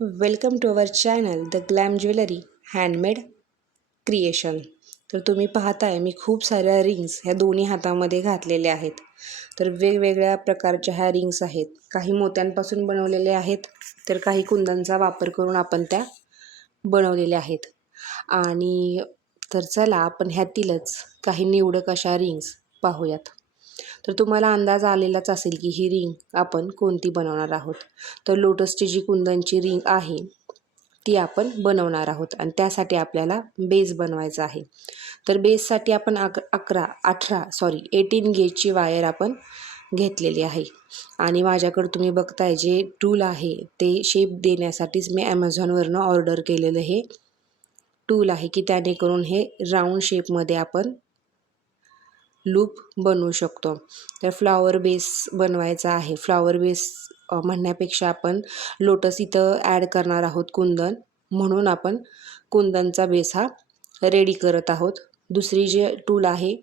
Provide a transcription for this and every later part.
Welcome to our channel the glam jewellery handmade creation. तर तुम्ही पाहताय मी खूप साऱ्या रिंग्स ह्या दोन्ही हातामध्ये घातलेल्या आहेत. तर वेगवेगळ्या प्रकारच्या ह्या रिंग्स आहेत. काही मोत्यांपासून बनवलेल्या आहेत तर काही कुंदनचा वापर करून आपण त्या बनवलेल्या आहेत. आणि तर चला आपण ह्यातीलच काही निवडक अशा रिंग्स पाहूयात. तर तुम्हाला अंदाज आलेलाच असेल की ही रिंग आपण कोणती बनवणार आहोत. तर लोटसची जी कुंदनची रिंग आहे ती आपण बनवणार आहोत आणि त्यासाठी आपल्याला बेस बनवायचा आहे. तर बेससाठी आपण 18 गेजची वायर आपण घेतलेली आहे. आणि माझ्याकडे तुम्ही बघताय जे टूल आहे ते शेप देण्यासाठीच मी ॲमेझॉनवरनं ऑर्डर केलेलं हे टूल आहे की त्याने करून हे राऊंड शेपमध्ये आपण लूप बनवू शकतो. तर फ्लॉवर बेस बनवायचा आहे. फ्लॉवर बेस म्हणण्यापेक्षा आपण लोटस इथं ॲड करणार आहोत कुंदन, म्हणून आपण कुंदनचा बेस हा रेडी करत आहोत. दुसरी जे टूल आहे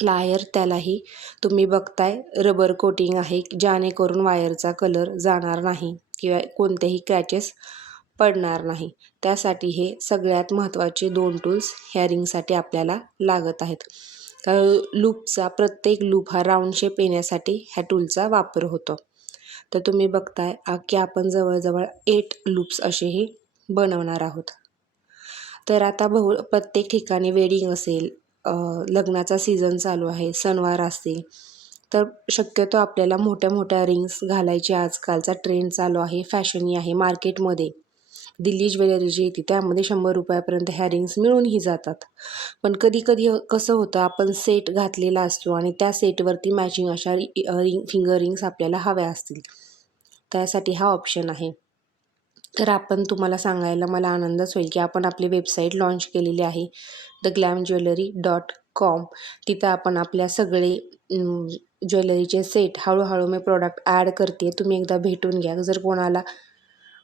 प्लायर त्यालाही तुम्ही बघताय रबर कोटिंग आहे जेणेकरून वायरचा कलर जाणार नाही किंवा कोणतेही क्रॅचेस पडणार नाही. त्यासाठी हे सगळ्यात महत्त्वाचे 2 टूल्स ह्या रिंगसाठी आपल्याला लागत आहेत. लूपचा प्रत्येक लूप हा राऊंड शेप येण्यासाठी ह्या टूलचा वापर होतो. तर तुम्ही बघताय की आपण जवळजवळ 8 लूप्स असेही बनवणार आहोत. तर आता प्रत्येक ठिकाणी वेडिंग असेल, लग्नाचा सीझन चालू आहे, सणवार असतील, तर शक्यतो आपल्याला मोठ्या मोठ्या रिंग्स घालायची आजकालचा ट्रेंड चालू आहे, फॅशनी आहे. मार्केटमध्ये दिल्ली ज्वेलरी जी येते त्यामध्ये 100 रुपयापर्यंत ह्या रिंग्स मिळूनही जातात. पण कधी कधी कसं होतं, आपण सेट घातलेला असतो आणि त्या सेटवरती मॅचिंग अशा फिंगर रिंग्स आपल्याला हव्या असतील, त्यासाठी हा ऑप्शन आहे. तर आपण तुम्हाला सांगायला मला आनंदच होईल की आपण आपली वेबसाईट लॉन्च केलेली आहे theglamjewelry.com. तिथं आपण आपल्या सगळे ज्वेलरीचे सेट हळूहळू मी प्रोडक्ट ॲड करते. तुम्ही एकदा भेटून घ्या. जर कोणाला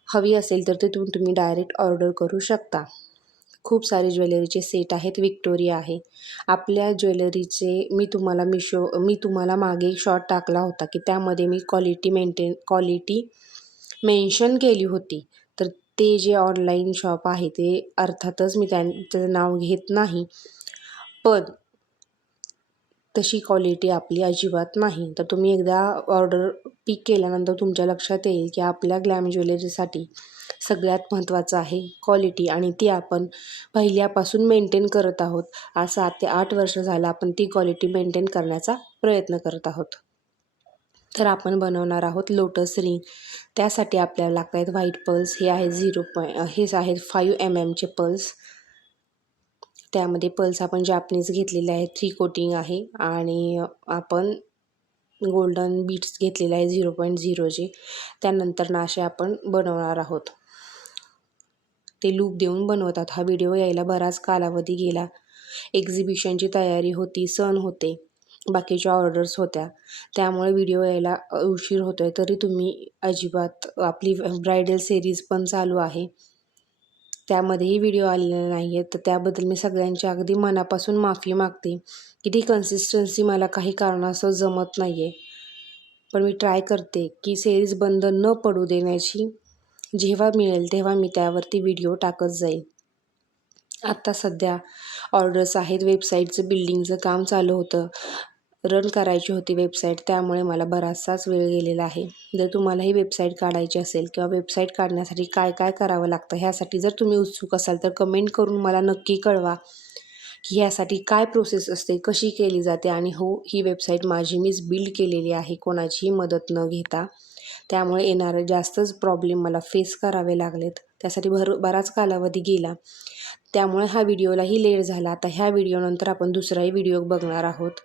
हवी असेल तर तिथून तुम्ही डायरेक्ट ऑर्डर करू शकता. खूप सारे ज्वेलरीचे सेट आहेत. विक्टोरिया आहे. आपल्या ज्वेलरीचे मी तुम्हाला मागे एक शॉर्ट टाकला होता की त्यामध्ये मी क्वालिटी मेन्शन केली होती. तर ते जे ऑनलाईन शॉप आहे ते अर्थातच मी त्यांचं नाव घेत नाही, पण तशी क्वालिटी आपली अजिबात नाही. तर तुम्ही एकदा ऑर्डर पिक केल्यानंतर तुमच्या लक्षात येईल की आपल्या ग्लॅम ज्वेलरीसाठी सगळ्यात महत्त्वाचं आहे क्वालिटी, आणि ती आपण पहिल्यापासून मेंटेन करत आहोत. आज 7 ते 8 वर्ष झालं आपण ती क्वालिटी मेंटेन करण्याचा प्रयत्न करत आहोत. तर आपण बनवणार आहोत लोटस रिंग. त्यासाठी आपल्याला लागत आहेत व्हाईट पल्स. हे आहेत हे आहेत 5 mm पल्स. त्यामध्ये पल्स आपण जापनीज घेतलेले आहे, 3 कोटिंग आहे. आणि आपण गोल्डन बीट्स घेतलेले आहे 0.0 त्यानंतर नाशे आपण बनवणार आहोत. ते लूप देऊन बनवतात. हा व्हिडिओ यायला बराच कालावधी गेला. एक्झिबिशनची तयारी होती, सण होते, बाकीच्या ऑर्डर्स होत्या, त्यामुळे व्हिडिओ यायला उशीर होतोय. तरी तुम्ही अजिबात आपली ब्रायडल सिरीज पण चालू आहे त्यामध्येही व्हिडिओ आलेले नाही आहेत. तर त्याबद्दल मी सगळ्यांच्या अगदी मनापासून माफी मागते की ती कन्सिस्टन्सी मला काही कारणास्तव जमत नाही आहे. पण मी ट्राय करते की सिरीज बंद न पडू देण्याची. जेव्हा मिळेल तेव्हा मी त्यावरती व्हिडिओ टाकत जाईल. आत्ता सध्या ऑर्डर्स आहेत. वेबसाईटचं बिल्डिंगचं काम चालू होतं, रन करायची होती वेबसाईट, त्यामुळे मला बराचसाच वेळ गेलेला आहे. जर तुम्हालाही वेबसाईट काढायची असेल किंवा वेबसाईट काढण्यासाठी काय काय करावं लागतं ह्यासाठी जर तुम्ही उत्सुक असाल तर कमेंट करून मला नक्की कळवा की ह्यासाठी काय प्रोसेस असते, कशी केली जाते. आणि हो, ही वेबसाईट माझी मीच बिल्ड केलेली आहे, कोणाचीही मदत न घेता. त्यामुळे येणारे जास्तच प्रॉब्लेम मला फेस करावे लागलेत. त्यासाठी बराच कालावधी गेला, त्यामुळे हा व्हिडिओलाही लेट झाला. आता ह्या व्हिडिओनंतर आपण दुसराही व्हिडिओ बघणार आहोत,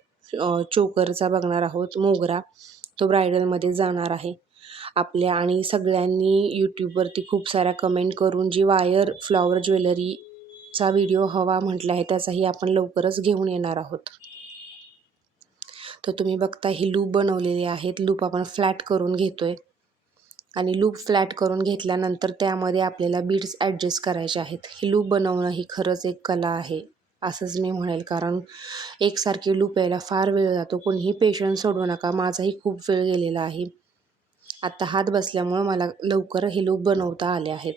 चोकरचा बघणार आहोत, मोगरा. तो ब्रायडलमध्ये जाणार आहे आपल्या. आणि सगळ्यांनी यूट्यूबवरती खूप साऱ्या कमेंट करून जी वायर फ्लॉवर ज्वेलरीचा व्हिडिओ हवा म्हटलं आहे त्याचाही आपण लवकरच घेऊन येणार आहोत. तर तुम्ही बघता ही लूप बनवलेली आहेत. लूप आपण फ्लॅट करून घेतोय आणि लूप फ्लॅट करून घेतल्यानंतर त्यामध्ये आपल्याला बीड्स ॲडजस्ट करायचे आहेत. हे लूप बनवणं ही खरंच एक कला आहे असंच मी म्हणेल, कारण एकसारखी लूप यायला फार वेळ जातो. कोणीही पेशन्स सोडू नका. माझाही खूप वेळ गेलेला आहे. आता हात बसल्यामुळं मला लवकर हे लूप बनवता आले आहेत.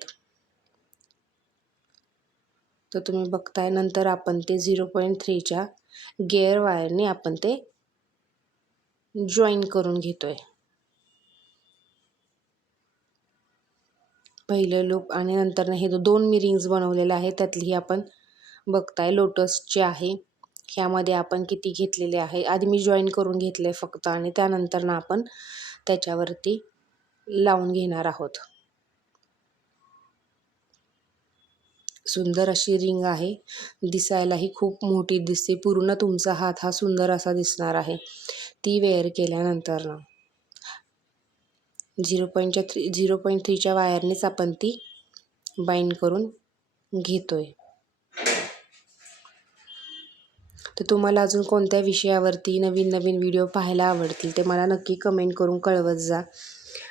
तर तुम्ही बघताय, नंतर आपण ते 0.3च्या गेअर वायरने आपण ते जॉईन करून घेतोय. पहिलं लूप आणि नंतर हे 2 मी रिंग्स बनवलेले आहेत, त्यातली आपण बघताय लोटसचे आहे. ह्यामध्ये आपण किती घेतलेले आहे, आधी मी जॉईन करून घेतले फक्त, आणि त्यानंतर ना आपण त्याच्यावरती लावून घेणार आहोत. सुंदर अशी रिंग आहे, दिसायलाही खूप मोठी दिसते. पूर्ण तुमचा हात हा सुंदर असा दिसणार आहे ती वेअर केल्यानंतर. 0.3च्या वायरनेच आपण ती बाइंड करून घेतोय. तर तुम्हाला अजून कोणत्या विषयावरती नवीन नवीन व्हिडिओ पाहायला आवडतील ते मला नक्की कमेंट करून कळवत जा.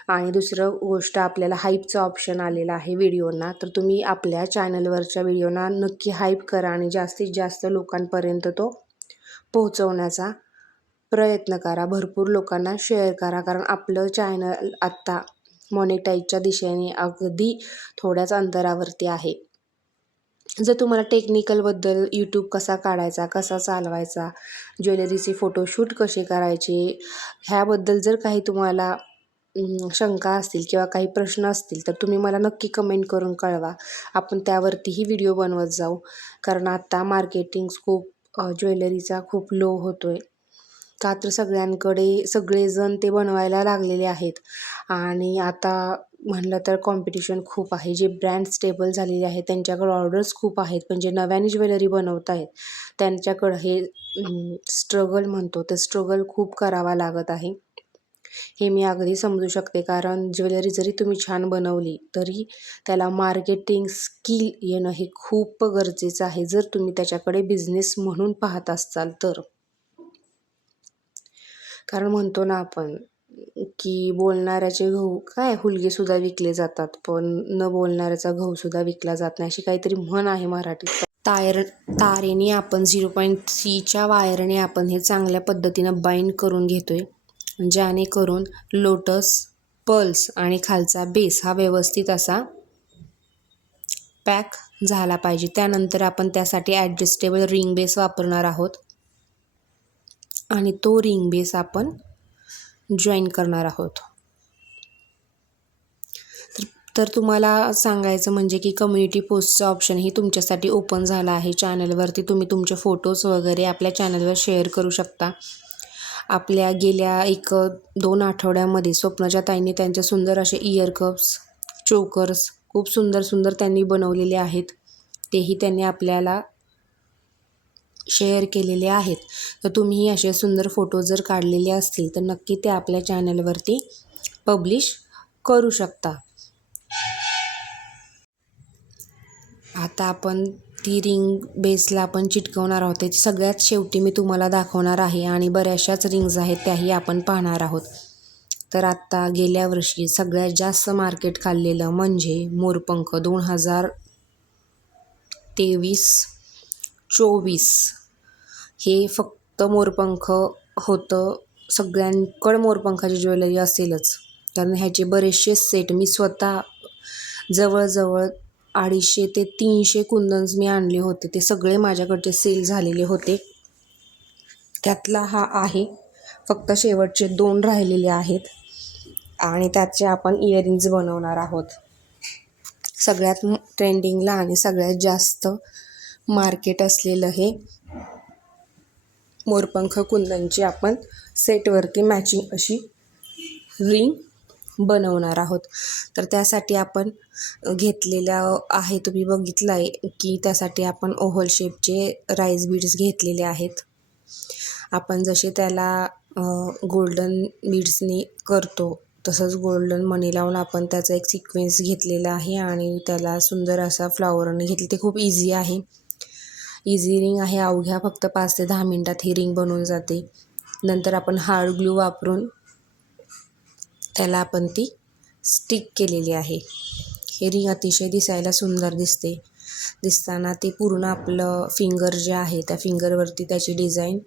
आणि दुसरं गोष्ट, आपल्याला हाईपचा ऑप्शन आलेला आहे व्हिडिओना, तर तुम्ही आपल्या चॅनलवरच्या व्हिडिओना नक्की हाईप करा आणि जास्तीत जास्त लोकांपर्यंत तो पोहोचवण्याचा प्रयत्न करा. भरपूर लोकांना शेअर करा, कारण आपलं चॅनल आत्ता मॉनिटाईजच्या दिशेने अगदी थोड्याच अंतरावरती आहे. जर तुम्हाला टेक्निकलबद्दल यूट्यूब कसा काढायचा, कसा चालवायचा, ज्वेलरीचे फोटोशूट कसे करायचे, ह्याबद्दल जर काही तुम्हाला शंका असतील किंवा काही प्रश्न असतील तर तुम्ही मला नक्की कमेंट करून कळवा. आपण त्यावरतीही व्हिडिओ बनवत जाऊ, कारण आता मार्केटिंग खूप ज्वेलरीचा खूप लो होतोय. का तर सगळ्यांकडे सगळेजण ते बनवायला लागलेले आहेत आणि आता म्हणलं तर कॉम्पिटिशन खूप आहे. जे ब्रँड स्टेबल झालेले आहेत त्यांच्याकडे ऑर्डर्स खूप आहेत, पण जे नव्याने ज्वेलरी बनवत आहेत त्यांच्याकडं हे स्ट्रगल म्हणतो ते स्ट्रगल खूप करावा लागत आहे. हे मी अगदी समजू शकते, कारण ज्वेलरी जरी तुम्ही छान बनवली तरी त्याला मार्केटिंग स्किल येणं हे खूप गरजेचं आहे, जर तुम्ही त्याच्याकडे बिझनेस म्हणून पाहत असाल तर. कारण म्हणतो ना आपण की बोलणाऱ्याचे गहू काय हुलगेसुद्धा विकले जातात, पण न बोलणाऱ्याचा गहूसुद्धा विकला जात नाही, अशी काहीतरी म्हण आहे मराठीत. तारेने आपण 0.3च्या वायरने आपण हे चांगल्या पद्धतीनं बाइंड करून घेतोय, जेणेकरून लोटस, पल्स आणि खालचा बेस हा व्यवस्थित असा पॅक झाला पाहिजे. त्यानंतर आपण त्यासाठी ॲडजस्टेबल रिंग बेस वापरणार आहोत आणि तो रिंग बेस आपण जॉईन करणार आहोत. तर तुम्हाला सांगायचं म्हणजे की कम्युनिटी पोस्टचं ऑप्शनही तुमच्यासाठी ओपन झालं आहे चॅनलवरती. तुम्ही तुमचे फोटोज वगैरे आपल्या चॅनलवर शेअर करू शकता. आपल्या गेल्या 1-2 आठवड्यामध्ये स्वप्नाच्या ताईंनी त्यांचे सुंदर असे इयर कप्स, चोकर्स खूप सुंदर सुंदर त्यांनी बनवलेले आहेत, तेही त्यांनी आपल्याला शेअर केलेले आहेत. तर तुम्ही असे सुंदर फोटो जर काढलेले असतील तर नक्की ते आपल्या चॅनलवरती पब्लिश करू शकता. आता आपण ती रिंग बेसला आपण चिटकवणार आहोत, त्याची सगळ्यात शेवटी मी तुम्हाला दाखवणार आहे आणि बऱ्याचशाच रिंग्ज आहेत त्याही आपण पाहणार आहोत. तर आत्ता गेल्या वर्षी सगळ्यात जास्त मार्केट खाल्लेलं म्हणजे मोरपंख 2023-24 हे फक्त मोरपंख होतं. सगळ्यांकडं मोरपंखाची ज्वेलरी असेलच, कारण ह्याचे बरेचसे सेट मी स्वतः जवळजवळ 250 ते 300 कुंदन्स मी आणले होते. ते सगळे माझ्याकडचे सेल झालेले होते. त्यातला हा आहे, फक्त शेवटचे 2 राहिलेले आहेत आणि त्याचे आपण इयरिंग्ज बनवणार आहोत. सगळ्यात ट्रेंडिंगला आणि सगळ्यात जास्त मार्केट असलेलं हे मोरपंख कुंदनची आपण सेटवरती मॅचिंग अशी रिंग बनवणार आहोत. तर त्यासाठी आपण घेतलेल्या आहे, तुम्ही बघितलं आहे की त्यासाठी आपण ओव्हल शेपचे राईस बीड्स घेतलेले आहेत. आपण जसे त्याला गोल्डन बीड्सनी करतो तसंच गोल्डन मणी लावून आपण त्याचा एक सिक्वेन्स घेतलेला आहे आणि त्याला सुंदर असा फ्लॉवरने घेतले. ते खूप इझी आहे, इझी रिंग आहे. अवघ्या फक्त 5 ते 10 मिनटात ही रिंग बनवून जाते. नंतर आपण हार्ड ग्लू वापरून त्याला आपण ती स्टिक केलेली आहे. हे रिंग अतिशय दिसायला सुंदर दिसताना ते पूर्ण आपलं फिंगर जे आहे त्या फिंगरवरती त्याची डिझाईन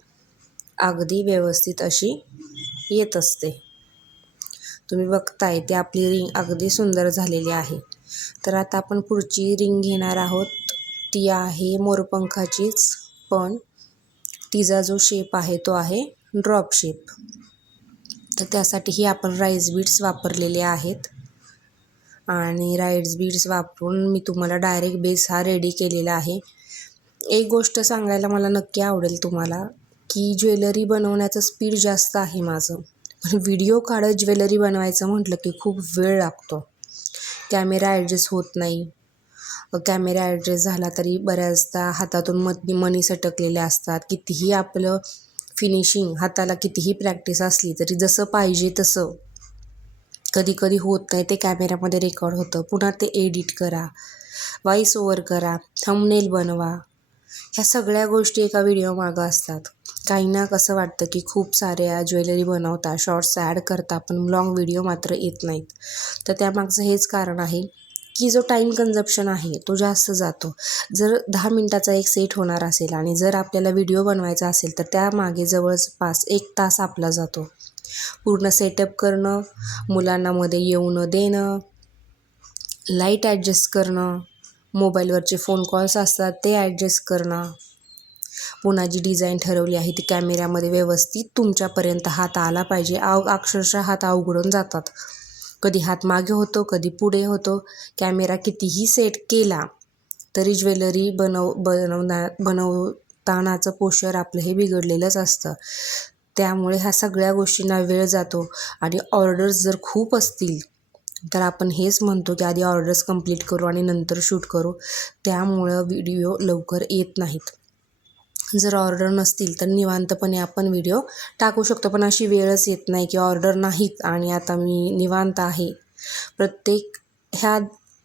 अगदी व्यवस्थित अशी येत असते. तुम्ही बघताय ते आपली रिंग अगदी सुंदर झालेली आहे. तर आता आपण पुढची रिंग घेणार आहोत. ती आहे मोरपंखाचीच, पण तिचा जो शेप आहे तो आहे ड्रॉप शेप. तर त्यासाठीही आपण राईस बीड्स वापरलेले आहेत आणि राईस बीड्स वापरून मी तुम्हाला डायरेक्ट बेस हा रेडी केलेला आहे. एक गोष्ट सांगायला मला नक्की आवडेल तुम्हाला की ज्वेलरी बनवण्याचं स्पीड जास्त आहे माझं, पण व्हिडिओ काढत ज्वेलरी बनवायचं म्हटलं की खूप वेळ लागतो. कॅमेरा ॲडजस्ट होत नाही. कॅमेरा ॲडजस्ट झाला तरी बऱ्याचदा हातातून मनी सटकलेले असतात. कितीही आपलं फिनिशिंग हाताला कितीही प्रॅक्टिस असली तरी जसं पाहिजे तसं कधी कधी होत नाही. ते कॅमेऱ्यामध्ये रेकॉर्ड होतं, पुन्हा ते एडिट करा, व्हॉइस ओव्हर करा, थंबनेल बनवा, ह्या सगळ्या गोष्टी एका व्हिडिओ मागं असतात. काहींना कसं वाटतं की खूप साऱ्या ज्वेलरी बनवता, शॉर्ट्स ॲड करता, पण लॉंग व्हिडिओ मात्र येत नाहीत. तर त्यामागचं हेच कारण आहे की जो टाईम कन्झप्शन आहे तो जास्त जातो. जर 10 मिनटाचा एक सेट होणार असेल आणि जर आपल्याला व्हिडिओ बनवायचा असेल तर त्यामागे जवळपास 1 तास आपला जातो. पूर्ण सेटअप करणं, मुलांना मध्ये येऊ न देणं, लाईट ॲडजस्ट करणं, मोबाईलवरचे फोन कॉल्स असतात ते ॲडजस्ट करणं, पुन्हा जी डिझाईन ठरवली आहे ती कॅमेऱ्यामध्ये व्यवस्थित तुमच्यापर्यंत हात आला पाहिजे. अक्षरशः हात अवघडून जातात. कधी हात मागे होतो, कधी पुढे होतो. कॅमेरा कितीही सेट केला तरी ज्वेलरी बनवतानाचं पोश्चर आपलं हे बिघडलेलंच असतं. त्यामुळे ह्या सगळ्या गोष्टींना वेळ जातो आणि ऑर्डर्स जर खूप असतील तर आपण हेच म्हणतो की आधी ऑर्डर्स कंप्लीट करू आणि नंतर शूट करू. त्यामुळं व्हिडिओ लवकर येत नाहीत. जर ऑर्डर नसतील तर निवांतपणे आपण व्हिडिओ टाकू शकतो, पण अशी वेळच येत नाही की ऑर्डर नाहीत आणि आता मी निवांत आहे. प्रत्येक ह्या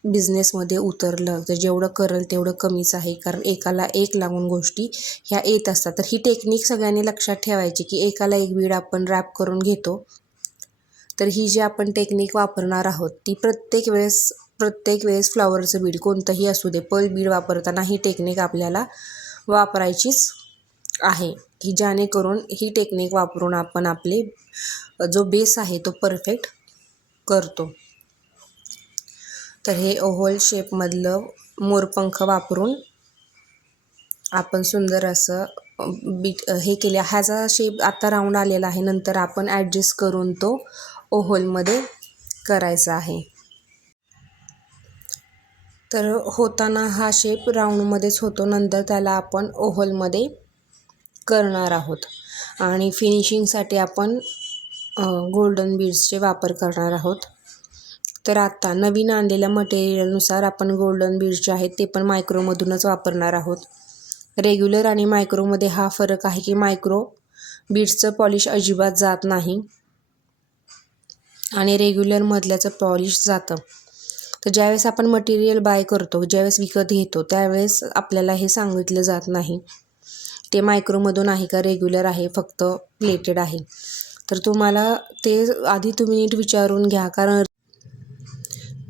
बिझनेसमध्ये उतरलं तर जेवढं करेल तेवढं कमीच आहे, कारण एकाला एक लागून गोष्टी ह्या येत असतात. तर ही टेक्निक सगळ्यांनी लक्षात ठेवायची की एकाला एक बीड आपण रॅप करून घेतो. तर ही जी आपण टेक्निक वापरणार आहोत ती प्रत्येक वेळेस फ्लॉवरचं बीड कोणतंही असू दे, पर्ल बीड वापरताना ही टेक्निक आपल्याला वापरायचीच आहे, की जेणेकरून ही टेक्निक वापरून आपण आपले जो बेस आहे तो परफेक्ट करतो. तर हे ओव्हल शेपमधलं मोरपंख वापरून आपण सुंदर असं हे केले. ह्याचा शेप आता राऊंड आलेला आहे, नंतर आपण ॲडजस्ट करून तो ओव्हलमध्ये करायचा आहे. तर होताना हा शेप राऊंडमध्येच होतो, नंतर त्याला आपण ओव्हलमध्ये करणार आहोत. आणि फिनिशिंगसाठी आपण गोल्डन बीड्सचे वापर करणार आहोत. तर आता नवीन आणलेल्या मटेरियलनुसार आपण गोल्डन बीड्स जे आहेत ते पण मायक्रोमधूनच वापरणार आहोत. रेग्युलर आणि मायक्रोमध्ये हा फरक आहे की मायक्रो बीड्सचं पॉलिश अजिबात जात नाही आणि रेग्युलरमधल्याचं पॉलिश जातं. तर ज्यावेळेस आपण मटेरियल बाय करतो, ज्यावेळेस विकत घेतो, त्यावेळेस आपल्याला हे सांगितलं जात नाही ते मायक्रोमधून आहे का रेग्युलर आहे, फक्त प्लेटेड आहे. तर तुम्हाला ते आधी तुम्ही नीट विचारून घ्या,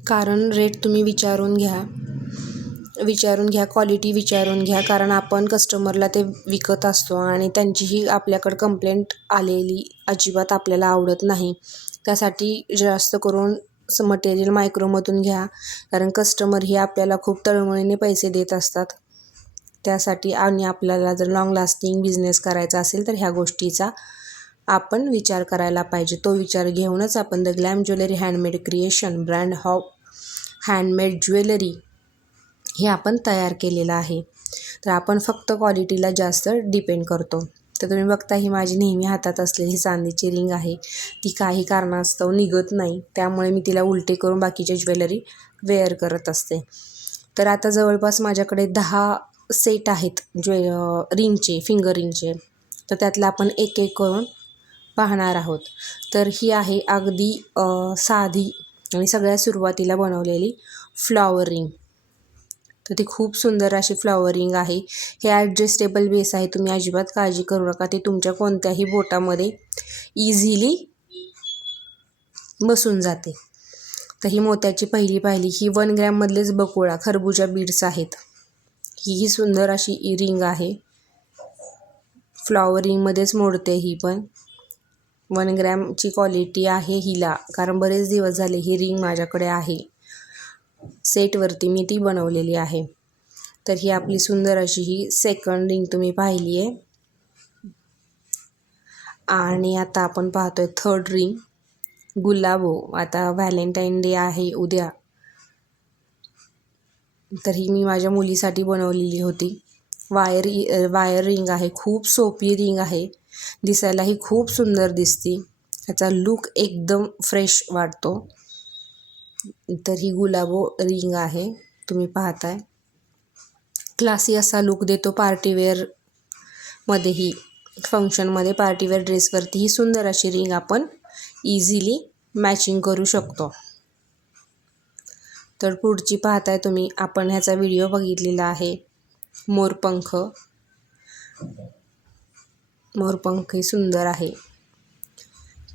कारण रेट तुम्ही विचारून घ्या, क्वालिटी विचारून घ्या, कारण आपण कस्टमरला ते विकत असतो आणि त्यांचीही आपल्याकडे कंप्लेंट आलेली अजिबात आपल्याला आवडत नाही. त्यासाठी जास्त करून मटेरियल मायक्रोमधून घ्या, कारण कस्टमर ही आपल्याला खूप तळमळीने पैसे देत असतात. त्यासाठी आणि आपल्याला जर लॉंग लास्टिंग बिझनेस करायचा असेल तर ह्या गोष्टीचा आपण विचार करायला पाहिजे. तो विचार घेऊनच आपण the glam jewellery handmade creation brand of handmade jewellery हे आपण तयार केलेलं आहे. तर आपण फक्त क्वालिटीला जास्त डिपेंड करतो. तर तुम्ही बघता ही माझी नेहमी हातात असलेली चांदीची रिंग आहे. ती काही कारणास्तव निघत नाही, त्यामुळे मी तिला उलटे करून बाकीचे ज्वेलरी वेअर करत असते. तर आता जवळपास माझ्याकडे 10 सेट आहेत रिंगचे, फिंगर रिंगचे. तर त्यातलं आपण एक एक करून पाहणार आहोत. तर ही आहे अगदी साधी आणि सगळ्यात सुरुवातीला बनवलेली फ्लॉवर रिंग. तर ती खूप सुंदर अशी फ्लॉवर रिंग आहे. हे ॲडजस्टेबल बेस आहे, तुम्ही अजिबात काळजी करू नका. ती तुमच्या कोणत्याही बोटामध्ये इझिली बसून जाते. तर ही मोत्याची पाहिली ही 1 ग्रॅममधलेच बकुळा खरबुजा बीड्स आहेत. ही सुंदर अशी रिंग आहे. फ्लॉवर रिंगमध्येच मोडते ही पण. 1 ग्रॅमची क्वालिटी आहे हिला, कारण बरेच दिवस झाले ही रिंग माझ्याकडे आहे सेटवरती, मी ती बनवलेली आहे. तर ही आपली सुंदर अशी ही सेकंड रिंग तुम्ही पाहिली आहे. आणि आता आपण पाहतोय थर्ड रिंग, गुलाबो. आता व्हॅलेंटाईन डे आहे उद्या, तर ही मी माझ्या मुलीसाठी बनवलेली होती. वायर रिंग आहे, खूप सोपी रिंग आहे, दिसायलाही खूप सुंदर दिसती, ह्याचा लुक एकदम फ्रेश वाटतो. तर ही गुलाबो रिंग आहे, तुम्ही पाहताय. क्लासी असा लुक देतो पार्टीवेअरमध्येही, फंक्शनमध्ये पार्टीवेअर ड्रेसवरती ही सुंदर अशी रिंग आपण इझिली मॅचिंग करू शकतो. तर पुढची पाहताय तुम्ही, आपण ह्याचा व्हिडिओ बघितलेला आहे. मोरपंख ही सुंदर आहे.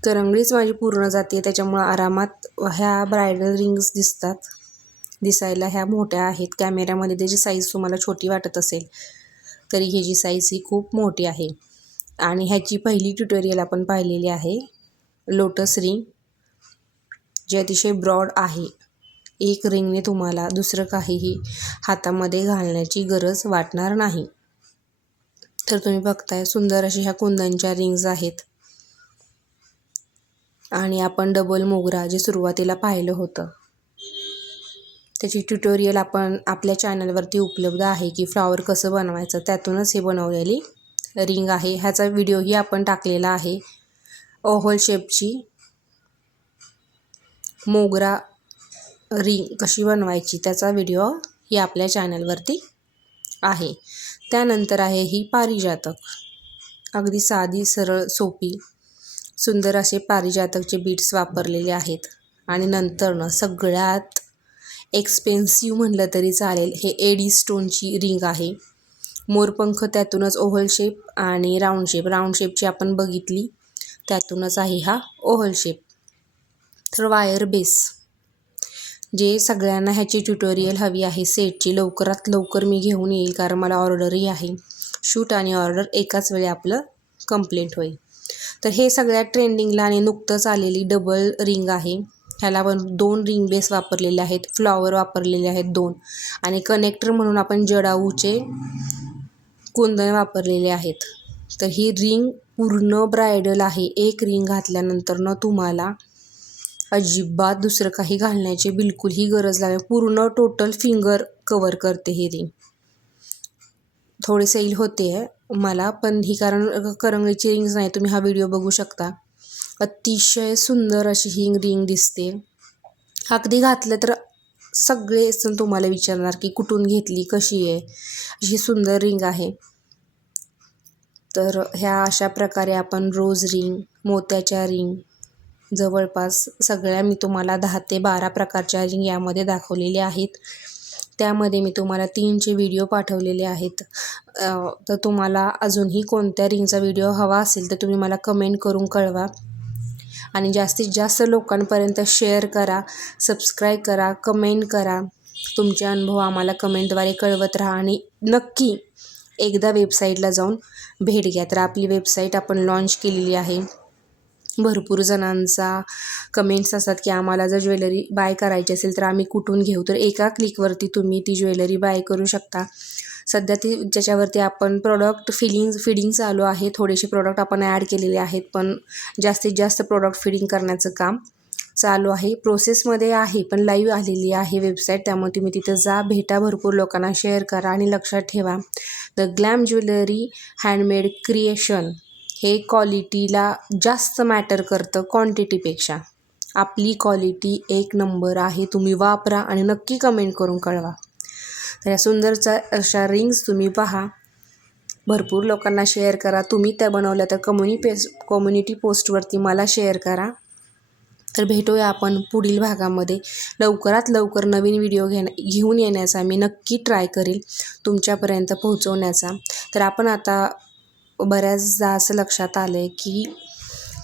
करंगळीच माझी पूर्ण जाते, त्याच्यामुळं आरामात ह्या ब्रायडल रिंग्स दिसतात. दिसायला ह्या मोठ्या आहेत, कॅमेऱ्यामध्ये त्याची साईज तुम्हाला छोटी वाटत असेल तरी ह्याची साईज ही खूप मोठी आहे. आणि ह्याची पहिली ट्युटोरियल आपण पाहिलेली आहे, लोटस रिंग, जी अतिशय ब्रॉड आहे. एक रिंगने तुम्हाला दुसरं काहीही हातामध्ये घालण्याची गरज वाटणार नाही. तर तुम्ही बघताय सुंदर अशा ह्या कुंदनच्या रिंग्स आहेत. आणि आपण डबल मोगरा जे सुरुवातीला पाहिलं होतं, त्याची ट्युटोरियल आपण आपल्या चॅनलवरती उपलब्ध आहे की फ्लॉवर कसं बनवायचं, त्यातूनच हे बनवलेली रिंग आहे. ह्याचा व्हिडिओही आपण टाकलेला आहे. ओव्हल शेपची मोगरा रिंग कशी बनवायची त्याचा व्हिडिओ ही आपल्या चॅनलवरती आहे. त्यानंतर आहे ही पारिजातक, अगदी साधी सरळ सोपी सुंदर असे पारिजातकचे बीट्स वापरलेले आहेत. आणि नंतरनं सगळ्यात एक्सपेन्सिव्ह म्हणलं तरी चालेल, हे एडी स्टोनची रिंग आहे. मोरपंख त्यातूनच ओव्हल शेप आणि राऊंड शेपची आपण बघितली, त्यातूनच आहे हा ओव्हल शेप. तर वायर बेस, जे सगळ्यांना ह्याची ट्युटोरियल हवी आहे सेटची, लवकरात लवकर मी घेऊन येईल, कारण मला ऑर्डरही आहे. शूट आणि ऑर्डर एकाच वेळी आपलं कंप्लीट होईल. तर हे सगळ्यात ट्रेंडिंगला आणि नुकतंच आलेली डबल रिंग आहे. ह्याला पण 2 रिंग बेस वापरलेले आहेत, फ्लॉवर वापरलेले आहेत 2, आणि कनेक्टर म्हणून आपण जडाऊचे कुंदन वापरलेले आहेत. तर ही रिंग पूर्ण ब्रायडल आहे. एक रिंग घातल्यानंतर तुम्हाला अजिबात दुसरं काही घालण्याची बिलकुलही गरज लागेल. पूर्ण टोटल फिंगर कवर करते ही रिंग. थोडी सैल होते आहे मला, पण ही कारण करंगळीची रिंग्स नाही, तुम्ही हा व्हिडिओ बघू शकता. अतिशय सुंदर अशी ही रिंग दिसते. अगदी घातलं तर सगळे तुम्हाला विचारणार की कुठून घेतली, कशी आहे, ही सुंदर रिंग आहे. तर ह्या अशा प्रकारे आपण रोज रिंग, मोत्याच्या रिंग, जवळपास सगळ्या मी तुम्हाला 10 ते 12 प्रकारच्या रिंग यामध्ये दाखवलेल्या आहेत. त्यामध्ये मी तुम्हाला 3चे व्हिडिओ पाठवलेले आहेत. तर तुम्हाला अजूनही कोणत्या रिंगचा व्हिडिओ हवा असेल तर तुम्ही मला कमेंट करून कळवा. आणि जास्तीत जास्त लोकांपर्यंत शेअर करा, सबस्क्राईब करा, कमेंट करा. तुमचे अनुभव आम्हाला कमेंटद्वारे कळवत राहा. आणि नक्की एकदा वेबसाईटला जाऊन भेट घ्या. तर आपली वेबसाईट आपण लॉन्च केलेली आहे. भरपूर जणांचा कमेंट्स असतात की आम्हाला जर ज्वेलरी बाय करायची असेल तर आम्ही कुठून घेऊ. तर एका क्लिकवरती तुम्ही ती ज्वेलरी बाय करू शकता. सध्या ती ज्याच्यावरती आपण प्रोडक्ट फिडिंग चालू आहे. थोडेसे प्रोडक्ट आपण ॲड केलेले आहेत, पण जास्तीत जास्त प्रोडक्ट फिडिंग करण्याचं काम चालू आहे, प्रोसेसमध्ये आहे, पण लाईव्ह आलेली आहे वेबसाईट. त्यामुळे तुम्ही तिथं जा, भेटा, भरपूर लोकांना शेअर करा. आणि लक्षात ठेवा, the glam jewellery handmade creation हे क्वालिटीला जास्त मॅटर करतं क्वांटिटीपेक्षा. आपली क्वालिटी एक नंबर आहे. तुम्ही वापरा आणि नक्की कमेंट करून कळवा. तर या सुंदरच्या अशा रिंग्स तुम्ही पहा, भरपूर लोकांना शेअर करा. तुम्ही त्या बनवल्या तर कम्युनिटी पोस्टवरती मला शेअर करा. तर भेटूया आपण पुढील भागामध्ये. लवकरात लवकर नवीन व्हिडिओ घेऊन येण्याचा मी नक्की ट्राय करेल तुमच्यापर्यंत पोहोचवण्याचा. तर आपण आता बऱ्याचदा असं लक्षात आलं आहे की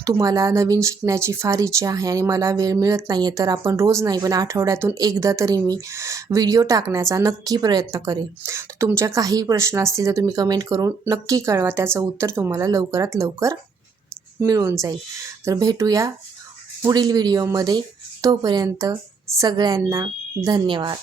तुम्हाला नवीन शिकण्याची फार इच्छा आहे आणि मला वेळ मिळत नाही आहे, तर आपण रोज नाही पण आठवड्यातून एकदा तरी मी व्हिडिओ टाकण्याचा नक्की प्रयत्न करेल. तुमच्या काही प्रश्न असतील तर तुम्ही कमेंट करून नक्की कळवा, त्याचं उत्तर तुम्हाला लवकरात लवकर मिळून जाईल. तर भेटूया पुढील व्हिडिओमध्ये. तोपर्यंत सगळ्यांना धन्यवाद.